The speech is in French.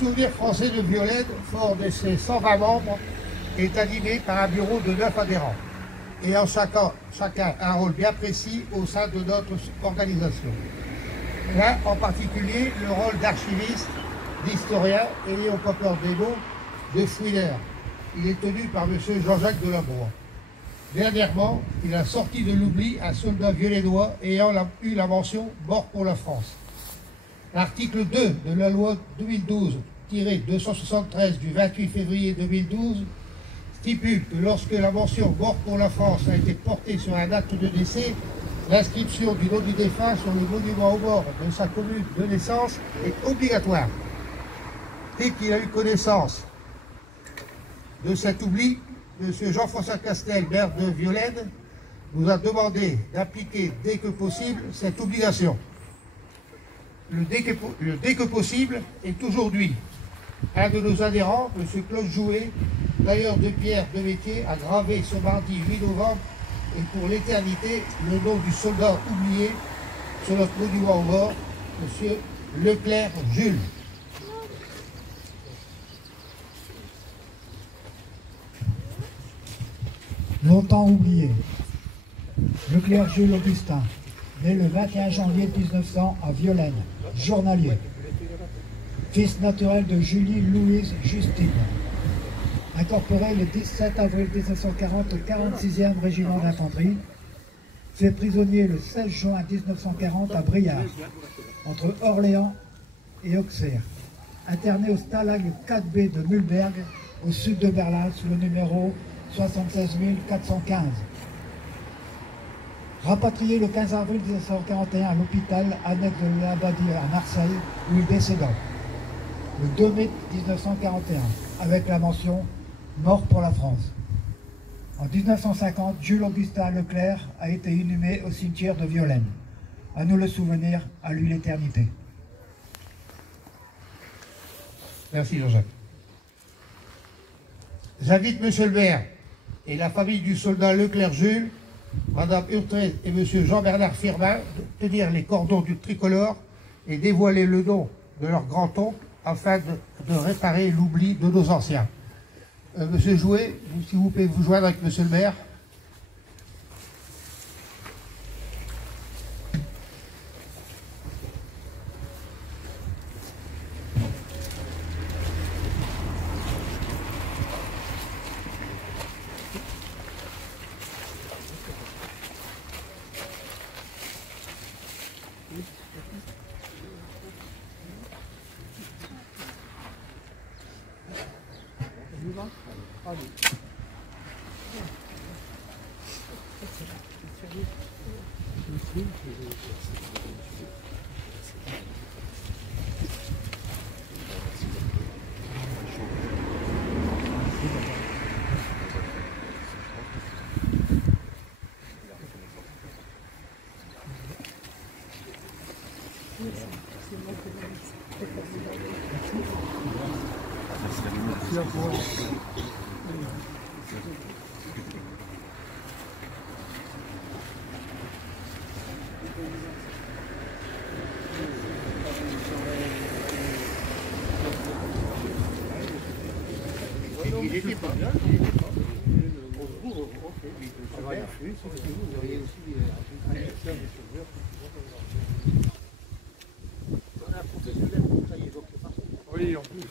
Souvenir français de Violaine, fort de ses 120 membres, est animé par un bureau de 9 adhérents, ayant chacun un rôle bien précis au sein de notre organisation. Là, en particulier, le rôle d'archiviste, d'historien et au porteur des mots de fouilleur. Il est tenu par M. Jean-Jacques Delambre. Dernièrement, il a sorti de l'oubli un soldat violennois ayant eu la mention « Mort pour la France ». L'article 2 de la loi 2012-273 du 28 février 2012 stipule que lorsque la mention « Mort pour la France » a été portée sur un acte de décès, l'inscription du nom du défunt sur le monument aux morts de sa commune de naissance est obligatoire. Dès qu'il a eu connaissance de cet oubli, M. Jean-François Castel, maire de Violaine, nous a demandé d'appliquer dès que possible cette obligation. Le dès que possible est aujourd'hui. Un de nos adhérents, M. Claude Jouet, tailleur de pierre de métier, a gravé ce mardi 8 novembre et pour l'éternité le nom du soldat oublié sur notre monument aux morts, M. Leclerc Jules. Longtemps oublié. Leclerc Jules Augustin, né le 21 janvier 1900 à Violaine, journalier. Fils naturel de Julie Louise Justine. Incorporé le 17 avril 1940 au 46e régiment d'infanterie. Fait prisonnier le 16 juin 1940 à Briard, entre Orléans et Auxerre. Interné au Stalag 4B de Mühlberg, au sud de Berlin, sous le numéro 76 415. Rapatrié le 15 avril 1941 à l'hôpital annexe de l'Abadie à Marseille, où il décéda le 2 mai 1941, avec la mention « Mort pour la France ». En 1950, Jules Augustin Leclerc a été inhumé au cimetière de Violaine. À nous le souvenir, à lui l'éternité. Merci Jean-Jacques. J'invite M. le maire et la famille du soldat Leclerc Jules, Mme Urtret et M. Jean-Bernard Firmin de tenir les cordons du tricolore et dévoiler le nom de leur grand-oncle afin de réparer l'oubli de nos anciens. Monsieur Jouet, si vous pouvez vous joindre avec Monsieur le maire. Il était pas bien. Oui, en plus.